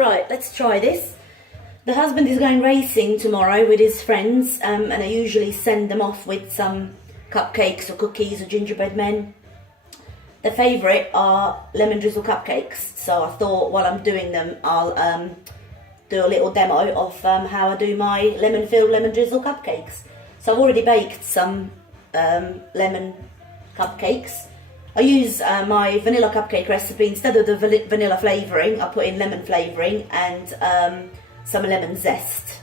Right, let's try this. The husband is going racing tomorrow with his friends, and I usually send them off with some cupcakes or cookies or gingerbread men. The favourite are lemon drizzle cupcakes, so I thought while I'm doing them I'll do a little demo of how I do my lemon-filled lemon drizzle cupcakes. So I've already baked some lemon cupcakes. I use my vanilla cupcake recipe. Instead of the vanilla flavouring, I put in lemon flavouring and some lemon zest.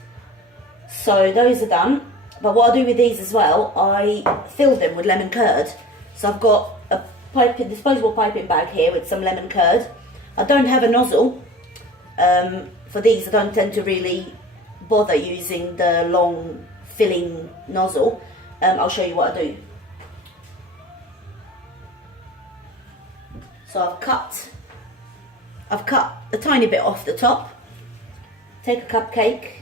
So those are done. But what I do with these as well, I fill them with lemon curd. So I've got a disposable piping bag here with some lemon curd. I don't have a nozzle. For these, I don't tend to really bother using the long filling nozzle. I'll show you what I do. So I've cut a tiny bit off the top. Take a cupcake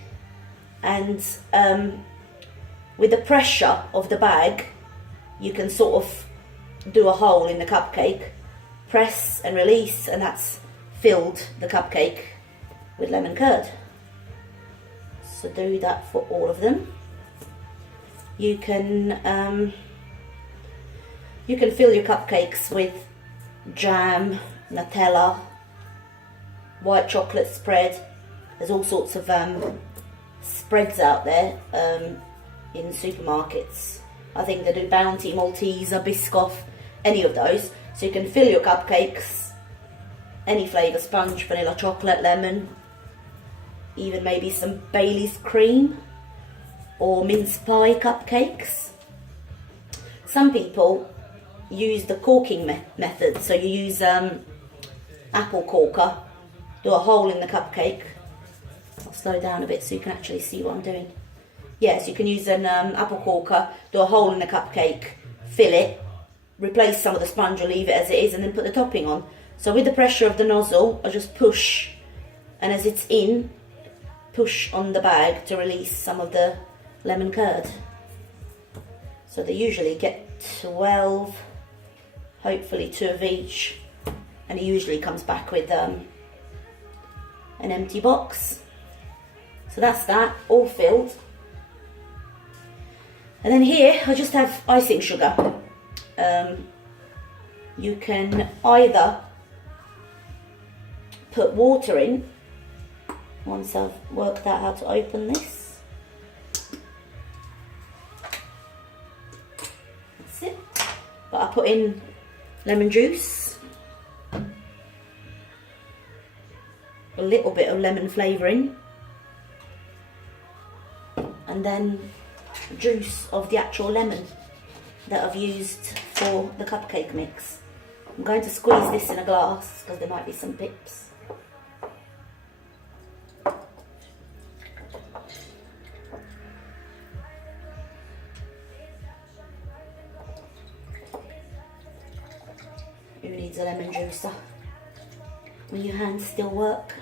and with the pressure of the bag, you can sort of do a hole in the cupcake, press and release, and that's filled the cupcake with lemon curd. So do that for all of them. You can fill your cupcakes with jam, Nutella, white chocolate spread. There's all sorts of spreads out there in supermarkets. I think they do Bounty, Malteser, Biscoff, any of those. So you can fill your cupcakes, any flavour, sponge, vanilla, chocolate, lemon, even maybe some Bailey's cream or mince pie cupcakes. Some people use the corking method. So you use apple corker, do a hole in the cupcake. I'll slow down a bit so you can actually see what I'm doing. Yes, you can use an apple corker, do a hole in the cupcake, fill it, replace some of the sponge or leave it as it is, and then put the topping on. So with the pressure of the nozzle, I just push, and as it's in, push on the bag to release some of the lemon curd. So they usually get 12, hopefully 2 of each, and he usually comes back with an empty box. So that's that, all filled. And then here I just have icing sugar. You can either put water in, once I've worked out how to open this. That's it. But I put in lemon juice, a little bit of lemon flavouring, and then juice of the actual lemon that I've used for the cupcake mix. I'm going to squeeze this in a glass because there might be some pips. Who needs a lemon juicer when your hands still work?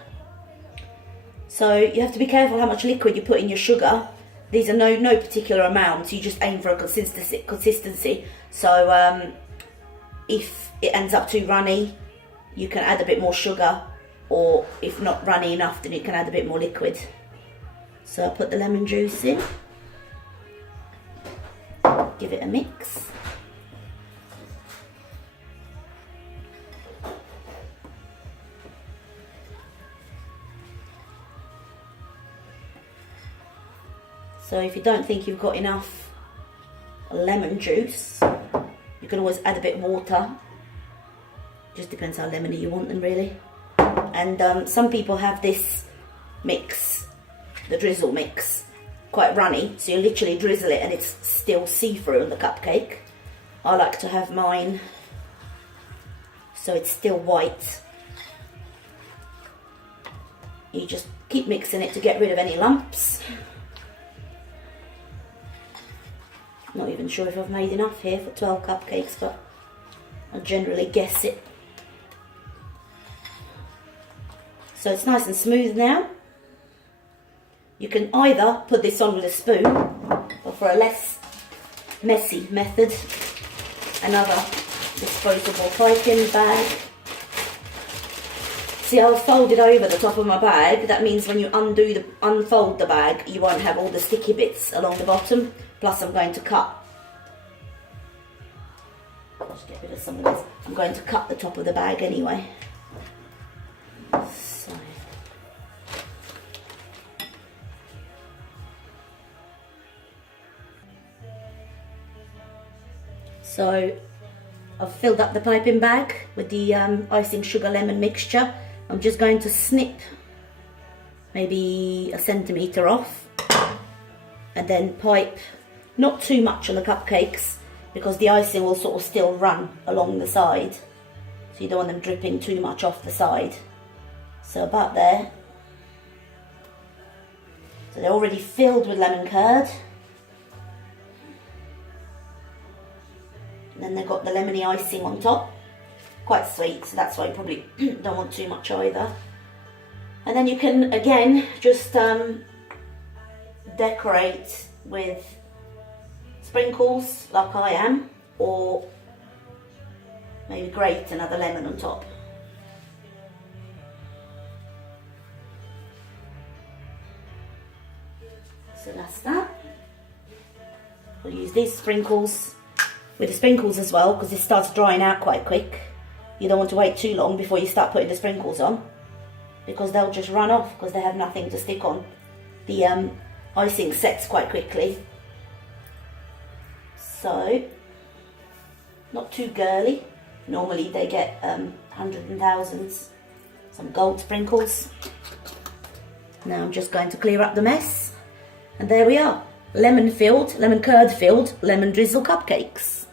So you have to be careful how much liquid you put in your sugar. These are no particular amount, you just aim for a consistency. So if it ends up too runny, you can add a bit more sugar, or if not runny enough, then you can add a bit more liquid. So I put the lemon juice in, give it a mix. So if you don't think you've got enough lemon juice, you can always add a bit of water. Just depends how lemony you want them, really. And some people have this mix, the drizzle mix, quite runny, so you literally drizzle it and it's still see-through on the cupcake. I like to have mine so it's still white. You just keep mixing it to get rid of any lumps. Not even sure if I've made enough here for 12 cupcakes, but I generally guess it. So it's nice and smooth now. You can either put this on with a spoon, or for a less messy method, another disposable piping bag. see I've folded over the top of my bag. That means when you unfold the bag, you won't have all the sticky bits along the bottom. Plus I'm going to cut. Just get rid of some of this. I'm going to cut the top of the bag anyway. So I've filled up the piping bag with the icing sugar lemon mixture. I'm just going to snip maybe 1 centimetre off and then pipe not too much on the cupcakes because the icing will sort of still run along the side. So you don't want them dripping too much off the side. So about there. So they're already filled with lemon curd. And then they've got the lemony icing on top. Quite sweet, so that's why you probably don't want too much either. And then you can, again, just decorate with sprinkles, like I am, or maybe grate another lemon on top. So that's that. We'll use these sprinkles with the sprinkles as well, because this starts drying out quite quick. You don't want to wait too long before you start putting the sprinkles on, because they'll just run off because they have nothing to stick on. The icing sets quite quickly. So, not too girly. Normally they get hundreds and thousands. Some gold sprinkles. Now I'm just going to clear up the mess. And there we are. Lemon curd filled lemon drizzle cupcakes.